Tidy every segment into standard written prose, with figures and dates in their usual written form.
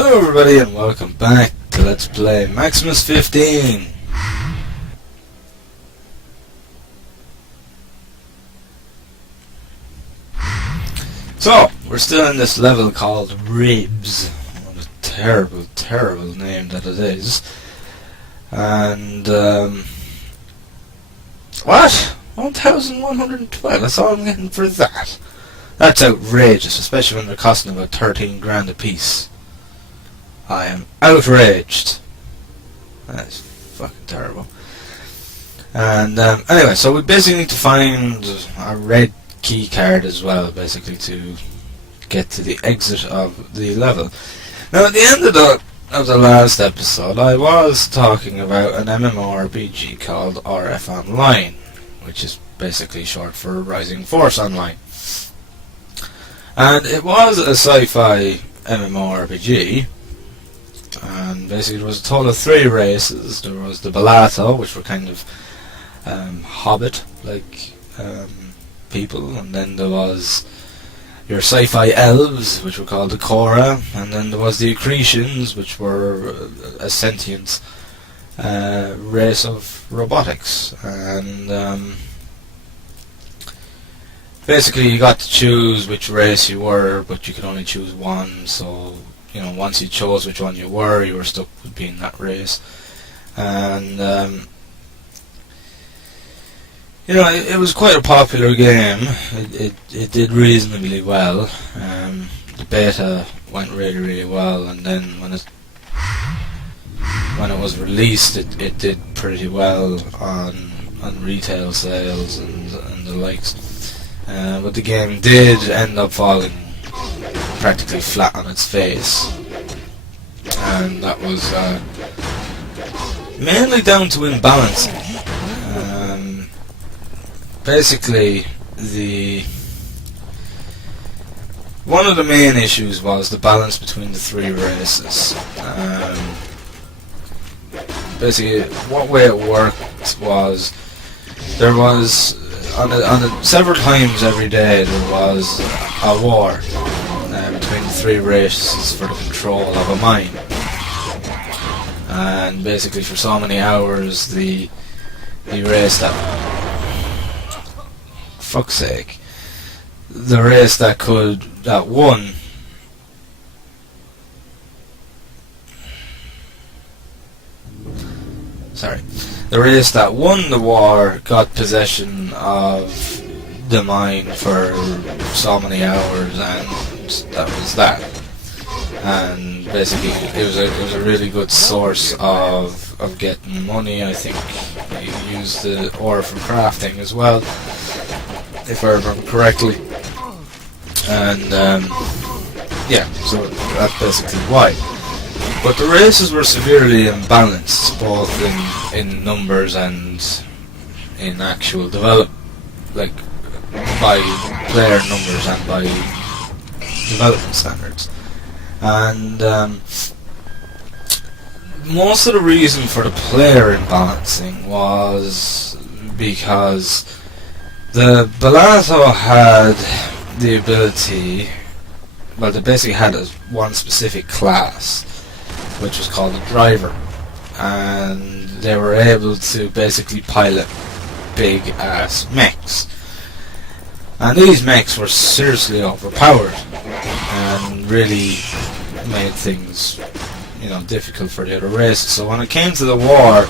Hello everybody and welcome back to Let's Play Maximus 15. So, we're still in this level called Ribs. What a terrible, terrible name that it is. And, what? 1,112, that's all I'm getting for that. That's outrageous, especially when they're costing about 13 grand a piece. I am outraged. That's fucking terrible. And anyway, so we basically need to find a red key card as well, basically, to get to the exit of the level. Now, at the end of the last episode, I was talking about an MMORPG called RF Online, which is basically short for Rising Force Online. And it was a sci-fi MMORPG. And basically there was a total of 3 races. There was the Bellato, which were kind of hobbit-like people, and then there was your sci-fi elves, which were called the Korra, and then there was the Accretians, which were a sentient race of robotics. And basically you got to choose which race you were, but you could only choose one, so you know, once you chose which one you were stuck with being that race. And you know, it was quite a popular game. It did reasonably well. The beta went really, really well, and then when it was released, it did pretty well on retail sales and the likes. But the game did end up falling practically flat on its face, and that was mainly down to imbalancing. Basically, one of the main issues was the balance between the 3 races. Basically, what way it worked was there was several times every day there was a war between the 3 races for the control of a mine, and basically for so many hours the race that won the race that won the war got possession of the mine for so many hours, and that was that. And basically it was a really good source of getting money. I think you used the ore for crafting as well, if I remember correctly. And yeah, so that's basically why. But the races were severely imbalanced, both in numbers and in actual development, like by player numbers and by development standards. And most of the reason for the player imbalancing was because the Bellato had the ability, well, they basically had one specific class, which was called a driver, and they were able to basically pilot big ass mechs. And these mechs were seriously overpowered and really made things, you know, difficult for the other races. So when it came to the war,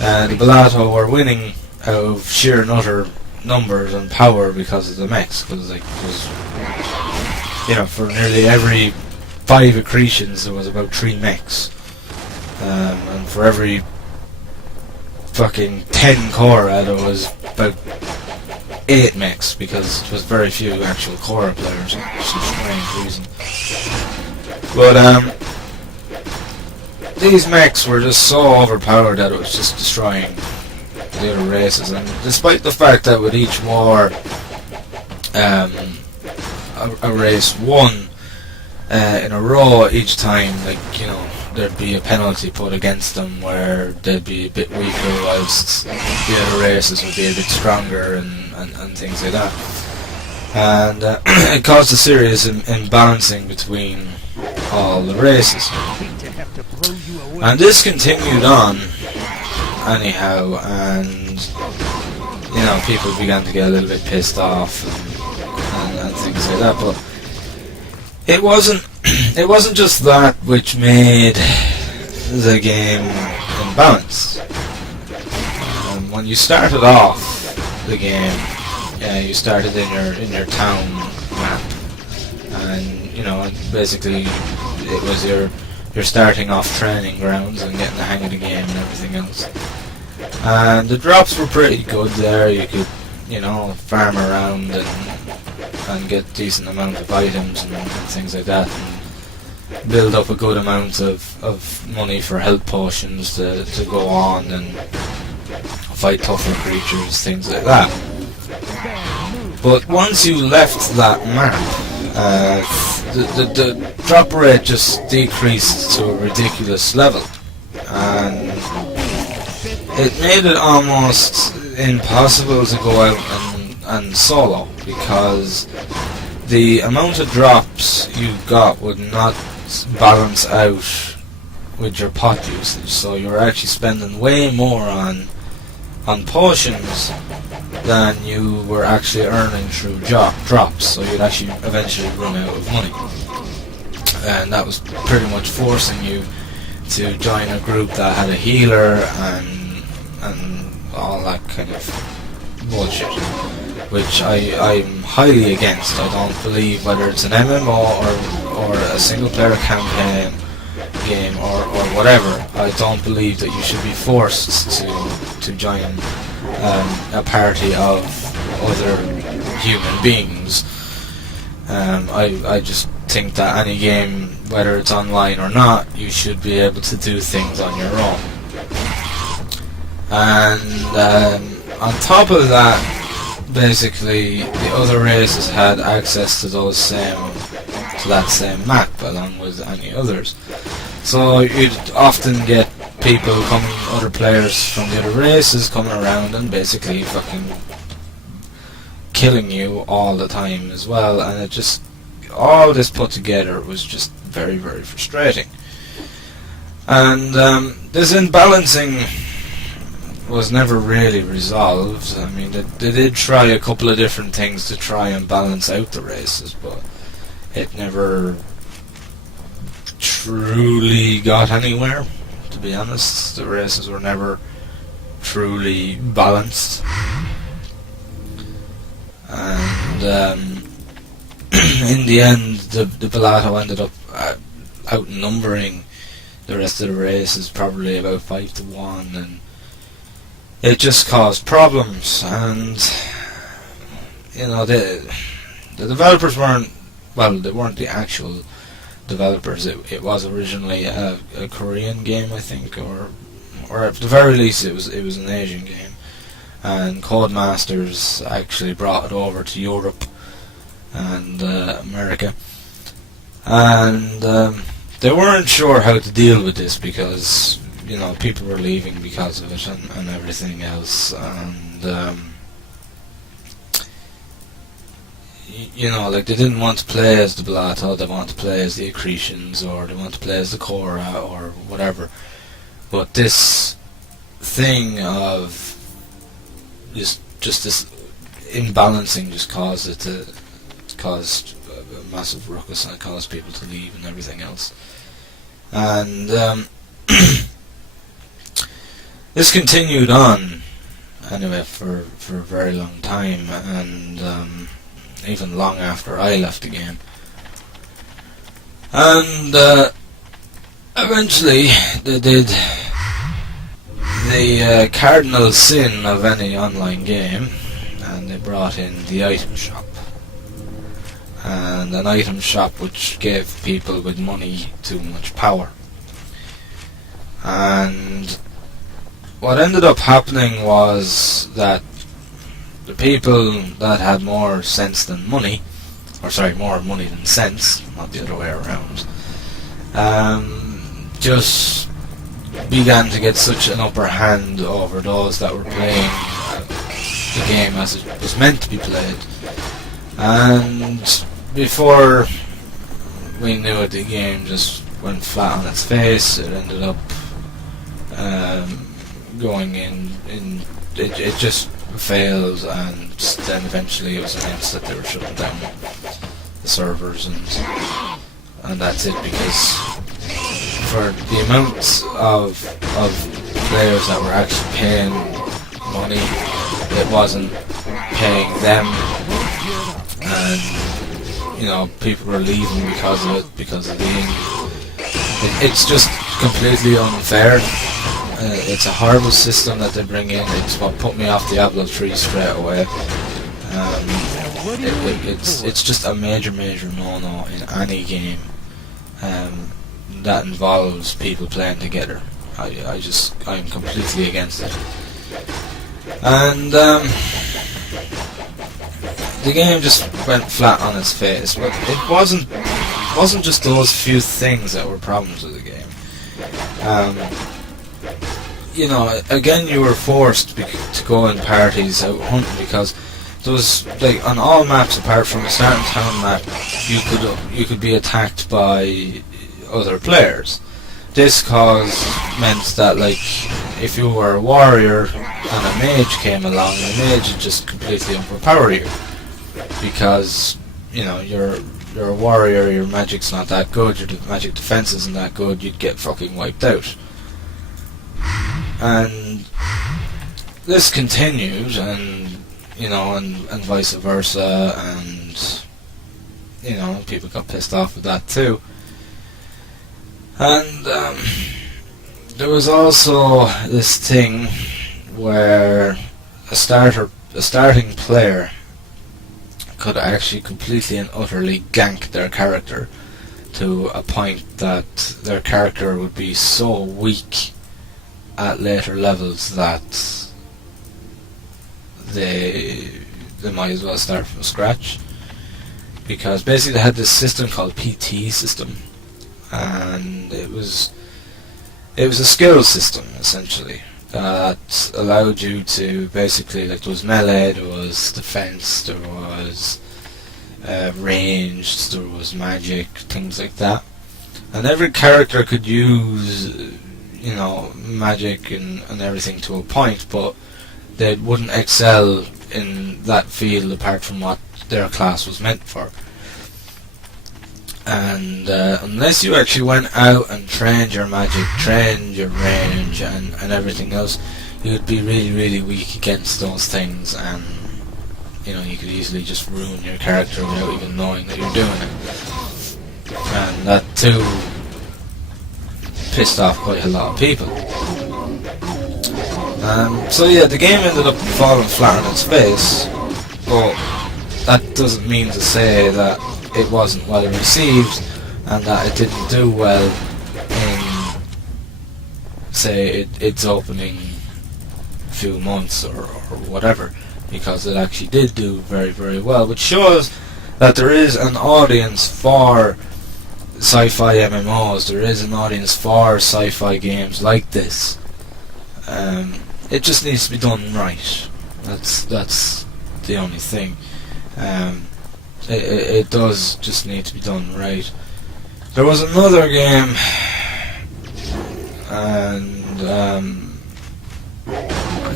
the Bellato were winning out of sheer and utter numbers and power because of the mechs. Because, like, it was, you know, for nearly every 5 Accretians there was about 3 mechs, and for every fucking 10 Korra there was about 8 mechs, because it was very few actual Korra players for some strange reason. But these mechs were just so overpowered that it was just destroying the other races. And despite the fact that with each war a race won in a row each time, like, you know, there'd be a penalty put against them where they'd be a bit weaker whilst the other races would be a bit stronger and things like that. And it caused a serious imbalancing between all the races. And this continued on anyhow, and you know, people began to get a little bit pissed off and things like that. But it wasn't just that which made the game imbalanced. When you started off the game, you started in your town map, and you know, basically it was your starting off training grounds and getting the hang of the game and everything else. And the drops were pretty good there. You could, you know, farm around and get decent amount of items and things like that, and build up a good amount of money for health potions to go on and fight tougher creatures, things like that. But once you left that map, the drop rate just decreased to a ridiculous level, and it made it almost impossible to go out and solo, because the amount of drops you got would not balance out with your pot usage. So you were actually spending way more on potions than you were actually earning through drops, so you'd actually eventually run out of money. And that was pretty much forcing you to join a group that had a healer and all that kind of bullshit, which I'm highly against. I don't believe, whether it's an MMO or a single player campaign game or whatever, I don't believe that you should be forced to join a party of other human beings. I just think that any game, whether it's online or not, you should be able to do things on your own. And on top of that, basically the other races had access to that same map along with any others. So you'd often get people other players from the other races coming around and basically fucking killing you all the time as well, and it just, all this put together was just very, very frustrating. And this imbalancing was never really resolved. I mean, they did try a couple of different things to try and balance out the races, but it never truly got anywhere, to be honest. The races were never truly balanced. And in the end, the Bellato ended up outnumbering the rest of the races, probably about 5-1, and it just caused problems. And you know, the developers weren't, well, they weren't the actual developers. It was originally a Korean game, I think, or at the very least it was an Asian game, and Codemasters actually brought it over to Europe and America, and they weren't sure how to deal with this, because you know, people were leaving because of it and everything else, and you know, like, they didn't want to play as the Bellato, they wanted to play as the Accretions, or they wanted to play as the Korra, or whatever. But this thing of just this imbalancing just caused a massive ruckus, and it caused people to leave and everything else. And this continued on anyway for a very long time, and even long after I left the game. And eventually they did the cardinal sin of any online game, and they brought in the item shop. And an item shop which gave people with money too much power. And what ended up happening was that the people that had more sense than money, or sorry, more money than sense, not the other way around, just began to get such an upper hand over those that were playing the game as it was meant to be played. And before we knew it. The game just went flat on its face. It ended up going in it just failed, and then eventually it was announced that they were shutting down the servers, and that's it, because for the amount of players that were actually paying money, it wasn't paying them, and people were leaving because of it, because of it's just completely unfair. It's a horrible system that they bring in. It's what put me off Diablo 3 straight away. It's just a major no-no in any game that involves people playing together. I'm completely against it. And the game just went flat on its face. But it wasn't just those few things that were problems with the game. Again, you were forced to go in parties out hunting, because there was, like, on all maps apart from the starting town map, you could be attacked by other players. This meant that, like, if you were a warrior and a mage came along, the mage would just completely overpower you, because you're a warrior, your magic's not that good, your magic defense isn't that good, you'd get fucking wiped out. And this continued, and and vice versa, and people got pissed off with that too. And there was also this thing where a starting player could actually completely and utterly gank their character to a point that their character would be so weak at later levels that they might as well start from scratch, because basically they had this system called PT system, and it was a skill system essentially that allowed you to basically, like, there was melee, there was defense, there was ranged, there was magic, things like that, and every character could use magic and everything to a point, but they wouldn't excel in that field apart from what their class was meant for. And unless you actually went out and trained your magic, trained your range and everything else, you would be really, really weak against those things, and you could easily just ruin your character without even knowing that you're doing it. And that too pissed off quite a lot of people. So yeah, the game ended up falling flat on its face, but that doesn't mean to say that it wasn't well received and that it didn't do well in, say, its opening few months or whatever, because it actually did do very, very well, which shows that there is an audience for sci-fi MMOs, there is an audience for sci-fi games like this. It just needs to be done right. That's the only thing. It does just need to be done right. There was another game, and I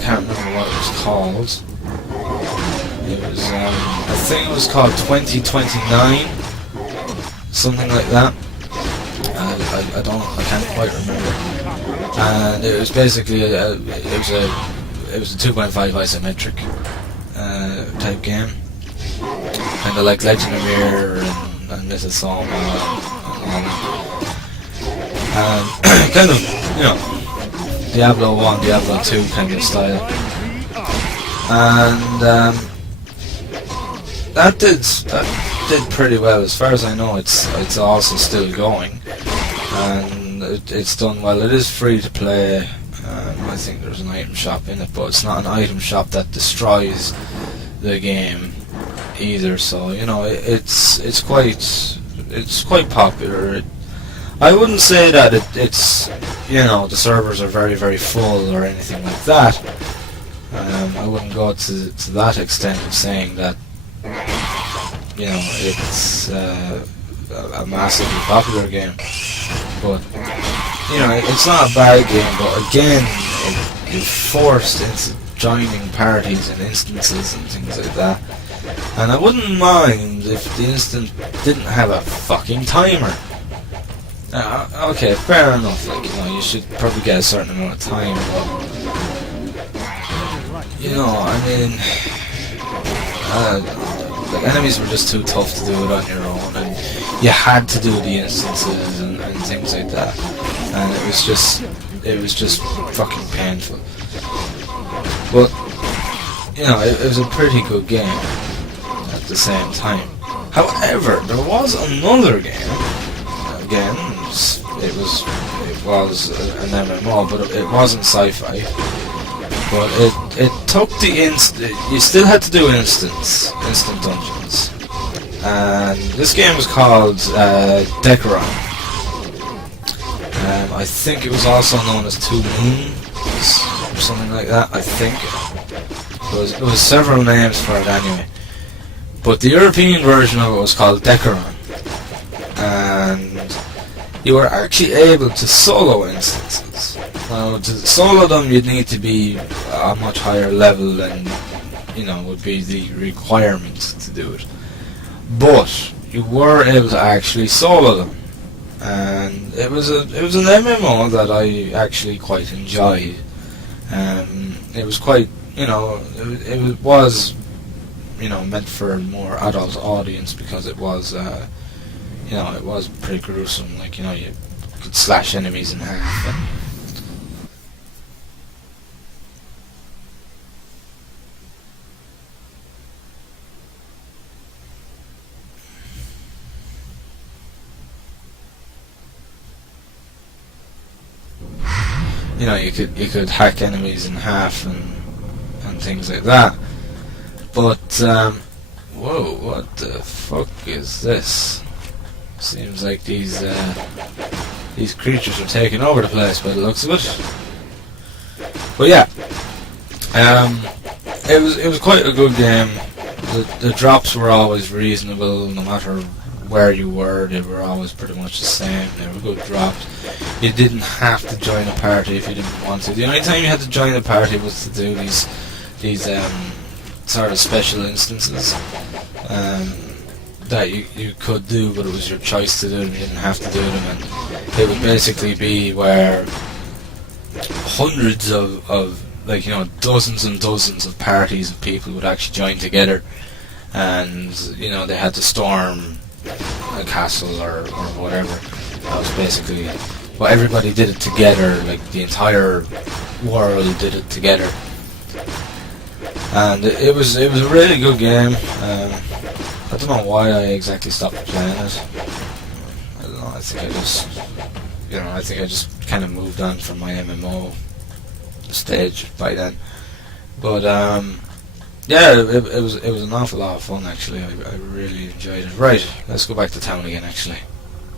can't remember what it was called. It was, I think it was called 2029, something like that. I can't quite remember. And it was basically it was a 2.5 isometric type game, kind of like Legend of Mirror and Myth of Soma and kind of Diablo 1, Diablo 2 kind of style, and that did pretty well. As far as I know, it's also still going, and it's done well. It is free to play. I think there's an item shop in it, but it's not an item shop that destroys the game either. So it's quite popular. I wouldn't say that it's the servers are very, very full or anything like that. I wouldn't go to that extent of saying that it's a massively popular game. But you know, it's not a bad game. But again, you're forced into joining parties and instances and things like that. And I wouldn't mind if the instance didn't have a fucking timer. Okay, fair enough. Like, you know, you should probably get a certain amount of time. But, you know, I mean, like, enemies were just too tough to do it on your own, and you had to do the instances and things like that. And it was just fucking painful. But you know, it was a pretty good game at the same time. However, there was another game. Again, it was an MMO, but it wasn't sci-fi. But it took the you still had to do instant dungeons. And this game was called Decoron. I think it was also known as Two Moons, or something like that, I think. There was several names for it anyway. But the European version of it was called Decoron. And you were actually able to solo instances. Now, to solo them, you'd need to be a much higher level than, you know, would be the requirement to do it. But you were able to actually solo them. And it was an MMO that I actually quite enjoyed. It was quite, you know, it was, you know, meant for a more adult audience because it was, you know, it was pretty gruesome. Like, you know, you could slash enemies in half. You know, you could hack enemies in half and things like that. But whoa, what the fuck is this? Seems like these creatures are taking over the place by the looks of it. But yeah, it was quite a good game. The drops were always reasonable, no matter where you were. They were always pretty much the same. They were good drops. You didn't have to join a party if you didn't want to. The only time you had to join a party was to do these sort of special instances that you could do, but it was your choice to do them. You didn't have to do them, and it would basically be where hundreds of like, you know, dozens and dozens of parties of people would actually join together, and you know, they had to storm a castle or whatever. That was basically, well, everybody did it together. Like, the entire world did it together, and it was a really good game. I don't know why I exactly stopped playing it. I don't know. I think I just kind of moved on from my MMO stage by then. But yeah, it was an awful lot of fun actually. I really enjoyed it. Right, let's go back to town again actually.